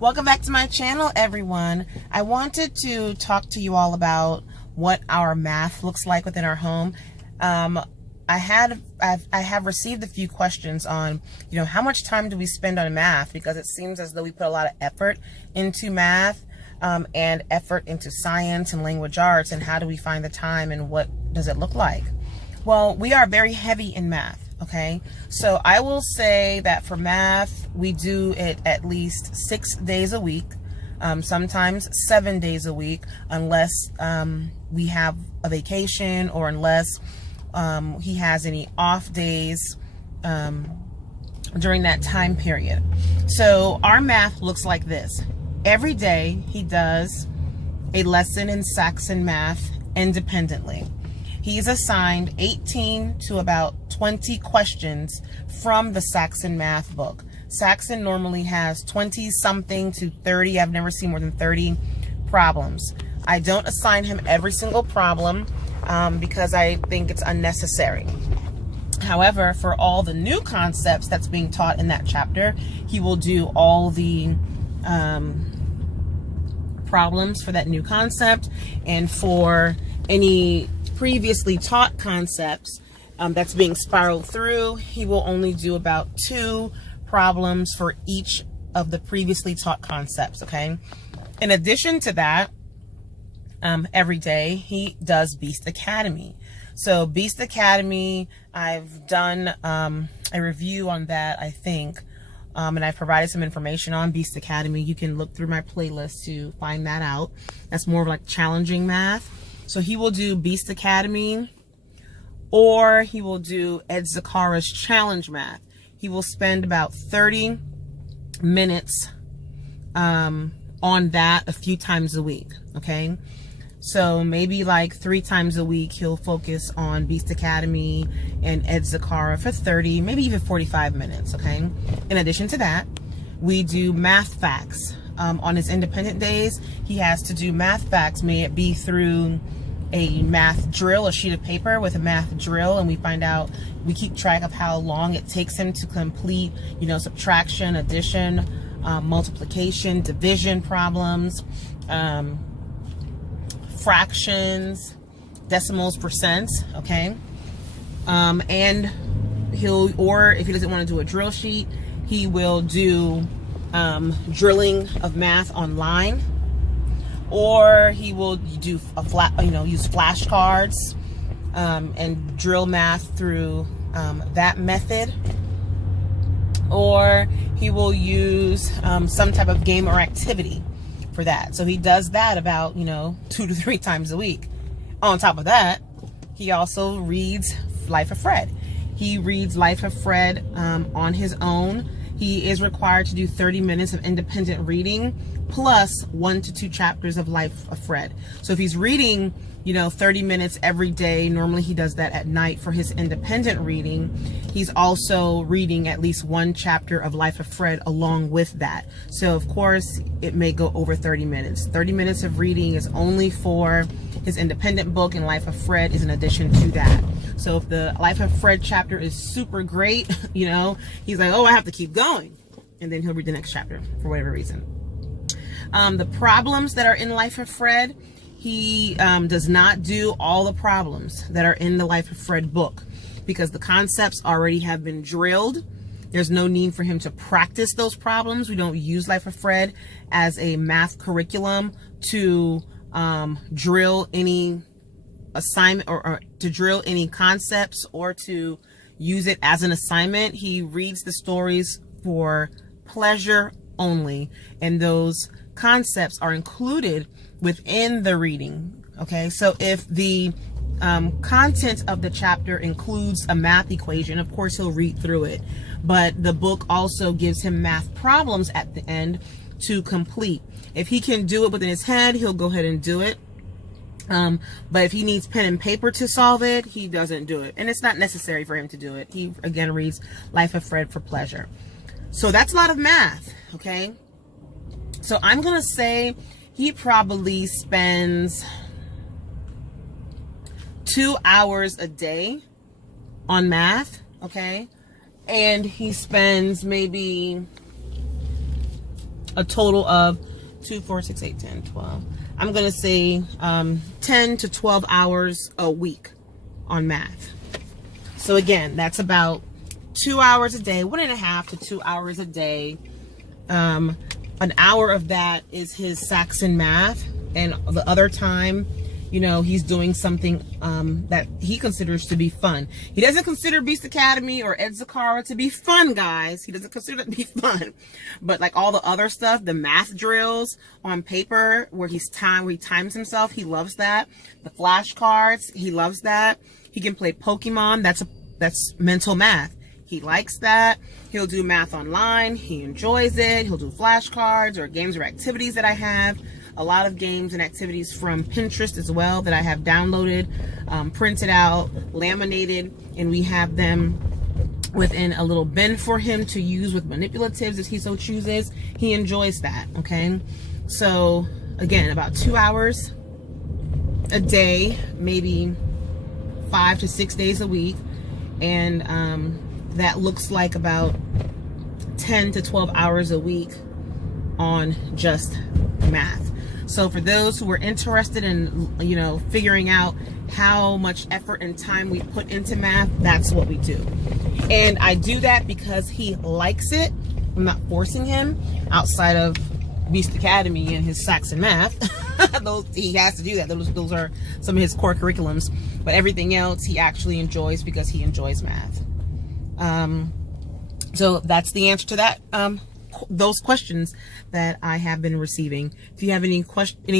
Welcome back to my channel, everyone. I wanted to talk to you all about what our math looks like within our home. I have received a few questions on, how much time do we spend on math? Because it seems as though we put a lot of effort into math and effort into science and language arts, and how do we find the time and what does it look like? Well, we are very heavy in math. Okay, so I will say that for math, we do it at least 6 days a week, sometimes 7 days a week, unless we have a vacation or unless he has any off days during that time period. So our math looks like this. Every day he does a lesson in Saxon math independently. He's assigned 18 to about 20 questions from the Saxon math book. Saxon normally has 20 something to 30. I've never seen more than 30 problems. I don't assign him every single problem because I think it's unnecessary. However, for all the new concepts that's being taught in that chapter, he will do all the problems for that new concept, and for any previously taught concepts that's being spiraled through, he will only do about 2 problems for each of the previously taught concepts. Okay, in addition to that, every day he does Beast Academy. So Beast Academy, I've done a review on that, I think, and I've provided some information on Beast Academy. You can look through my playlist to find that out. That's more of like challenging math. So he will do Beast Academy, or he will do Ed Zakara's challenge math. He will spend about 30 minutes on that a few times a week. Okay, so maybe like 3 times a week he'll focus on Beast Academy and Ed Zakara for 30, maybe even 45 minutes. Okay, in addition to that, we do math facts. On his independent days, he has to do math facts, may it be through a math drill, a sheet of paper with a math drill, and we keep track of how long it takes him to complete, subtraction, addition, multiplication, division problems, fractions, decimals, percents. Okay, and or if he doesn't want to do a drill sheet, he will do drilling of math online, or he will do use flashcards and drill math through that method, or he will use some type of game or activity for that. So he does that about 2 to 3 times a week. On top of that, he also reads Life of Fred. He reads Life of Fred on his own. He is required to do 30 minutes of independent reading plus 1 to 2 chapters of Life of Fred. So if he's reading, 30 minutes every day, normally he does that at night for his independent reading. He's also reading at least 1 chapter of Life of Fred along with that. So of course it may go over 30 minutes. 30 minutes of reading is only for his independent book, and Life of Fred is in addition to that. So if the Life of Fred chapter is super great, he's like, oh, I have to keep going. And then he'll read the next chapter for whatever reason. The problems that are in Life of Fred, he does not do all the problems that are in the Life of Fred book, because the concepts already have been drilled. There's no need for him to practice those problems. We don't use Life of Fred as a math curriculum to drill any assignment or to drill any concepts or to use it as an assignment. He reads the stories for pleasure only, and those concepts are included within the reading. Okay, so if the content of the chapter includes a math equation, of course he'll read through it, but the book also gives him math problems at the end to complete. If he can do it within his head, he'll go ahead and do it. But if he needs pen and paper to solve it, he doesn't do it. And it's not necessary for him to do it. He, again, reads Life of Fred for pleasure. So that's a lot of math, okay? So I'm going to say he probably spends 2 hours a day on math, okay? And he spends maybe a total of 2, 4, 6, 8, 10, 12. I'm going to say 10 to 12 hours a week on math. So again, that's about 2 hours a day, 1.5 to 2 hours a day. An hour of that is his Saxon math, and the other time, you know, he's doing something that he considers to be fun. He doesn't consider Beast Academy or Ed Zakara to be fun, guys. He doesn't consider it to be fun. But like all the other stuff, the math drills on paper where he times himself, he loves that. The flashcards, he loves that. He can play Pokemon. That's mental math. He likes that. He'll do math online. He enjoys it. He'll do flashcards or games or activities that I have. A lot of games and activities from Pinterest as well that I have downloaded, printed out, laminated, and we have them within a little bin for him to use with manipulatives if he so chooses. He enjoys that, okay? So, again, about 2 hours a day, maybe 5 to 6 days a week, and that looks like about 10 to 12 hours a week on just math. So for those who are interested in, you know, figuring out how much effort and time we put into math, that's what we do. And I do that because he likes it. I'm not forcing him outside of Beast Academy and his Saxon math. He has to do that. Those are some of his core curriculums. But everything else he actually enjoys because he enjoys math. So that's the answer to that. Those questions that I have been receiving. If you have any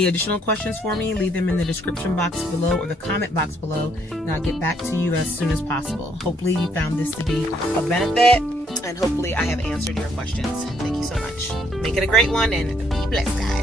additional questions for me, leave them in the description box below or the comment box below, and I'll get back to you as soon as possible. Hopefully you found this to be a benefit, and hopefully I have answered your questions. Thank you so much. Make it a great one, and be blessed, guys.